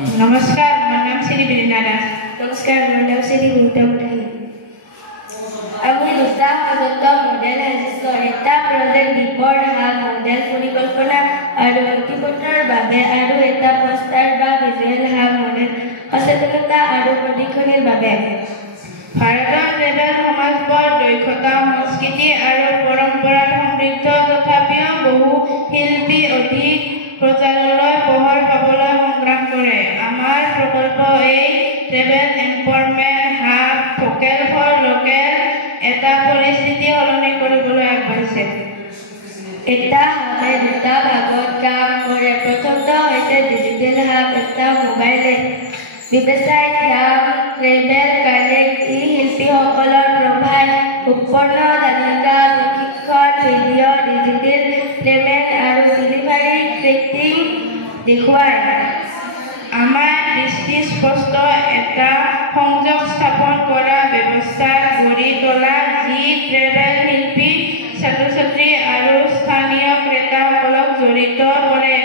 नमस्कार, mein Name Sri Birina Das. नमस्कार, mein Name Sri Bhumita Uthani. আমি দুটা প্ৰদত্ত মডেল সাজিছোঁ। এটা প্ৰজেক্ট ৰিপৰ্ট হাব মডেল পৰিকল্পনা আৰু নথিপত্ৰৰ বাবে আৰু এটা পোষ্টাৰ বা ভিজুৱেল হাব মডেল সচেতনতা আৰু প্ৰশিক্ষণৰ বাবে। ভাৰতৰ ট্ৰেভেল সমাজৰ দক্ষতা সংস্কৃতি আৰু পৰম্পৰা সমৃদ্ধ তথাপিও বহু শিল্পী অধিক প্ৰচাৰলৈ পোহৰ পাবলৈ সংগ্ৰাম কৰে। আমাৰ প্ৰকল্প এই travel empowerment hub vocal for local এটা পৰিস্থিতি সলনি কৰিবলৈ আগবাঢ়িছে। এটা হাবে দুটা ভাগত কাম কৰে। প্ৰথমটো হৈছে ডিজিটেল হাব, এটা mobile app. Website hub travel connect শিল্পীসকলৰ প্ৰভাৱ উৎপন্ন তালিকা প্ৰশিক্ষণ ভিডিঅ' ডিজিটেল পেমেণ্ট আৰু ডেলিভাৰী ট্ৰেকিং দেখুৱায়। আমাৰ দৃষ্টি স্পষ্ট এটা সংযোগ স্থাপন কৰা ব্যৱস্থা গঢ়ি তোলা যি ট্ৰেভেল শিল্পী ছাত্ৰ-ছাত্ৰী আৰু স্থানীয় ক্ৰেতাসকলক জড়িত কৰে।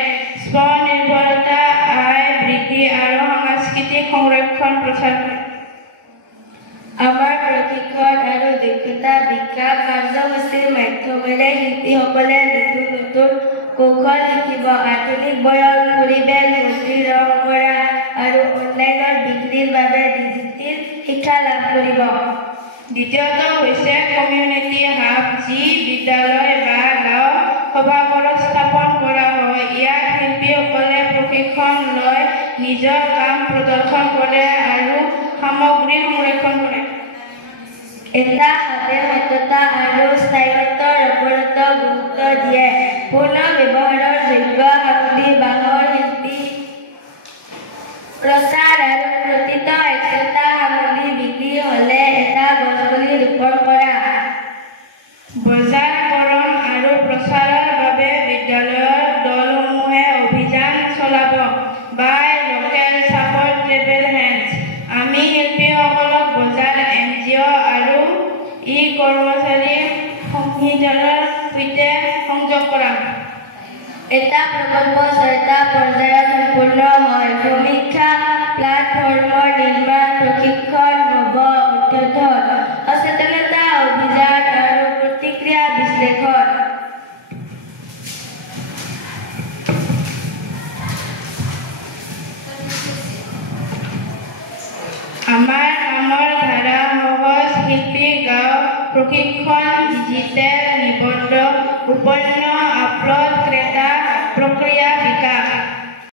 স্বনিৰ্ভৰতা আয় বৃদ্ধি আৰু সাংস্কৃতিক সংৰক্ষণ প্ৰচাৰ কৰে। আমাৰ প্ৰশিক্ষণ আৰু দক্ষতা বিকাশ কাৰ্যসূচীৰ মাধ্যমেৰে শিল্পীসকলে নতুন নতুন কৌশল শিকিব, আধুনিক বয়ন পৰিৱেশ মূৰ্তি ৰং কৰা আৰু অনলাইনত বিক্ৰীৰ বাবে ডিজিটেল শিক্ষা লাভ কৰিব। দ্বিতীয়টো হৈছে কমিউনিটি হাব, যি বিদ্যালয় বা গাঁও সভাঘৰত স্থাপন কৰা হয়। ইয়াত শিল্পীসকলে প্ৰশিক্ষণ লৈ নিজৰ কাম প্ৰদৰ্শন কৰে আৰু সামগ্ৰী সংৰক্ষণ কৰে। এটা হাবে সততা আৰু স্থায়িত্বৰ ওপৰত গুৰুত্ব দিয়ে। পুনৰ ব্যৱহাৰৰ যোগ্য সামগ্ৰী বাঁহৰ শিল্পী প্ৰচাৰ আৰু প্ৰতিটো একোটা সামগ্ৰী বিক্ৰী হ'লে এটা গছপুলি ৰোপণ কৰা। বজাৰকৰণ আৰু প্ৰচাৰৰ বাবে বিদ্যালয়ৰ দলসমূহে অভিযান চলাব। বাই লোকেল ছাপৰ্ট ট্ৰেভেল হেণ্ডছ। আমি শিল্পীসকলক বজাৰ NGO আৰু কৰ্মচাৰী সংগঠনৰ সৈতে সংযোগ কৰাম। এটা প্ৰকল্প 6টা পৰ্যায়ত সম্পূৰ্ণ হয়। সমীক্ষা, প্লেটফৰ্মৰ নিৰ্মাণ, প্ৰশিক্ষণ, নৱ উদ্বোধন, সচেতনতা অভিযান আৰু প্ৰতিক্ৰিয়া বিশ্লেষণ। আমাৰ কামৰ ধাৰা সহজ শিল্পী গাঁও প্ৰশিক্ষণ, ডিজিটেল নিবন্ধ, উপন্যাস আপলোড, ক্ৰেতা প্ৰক্ৰিয়া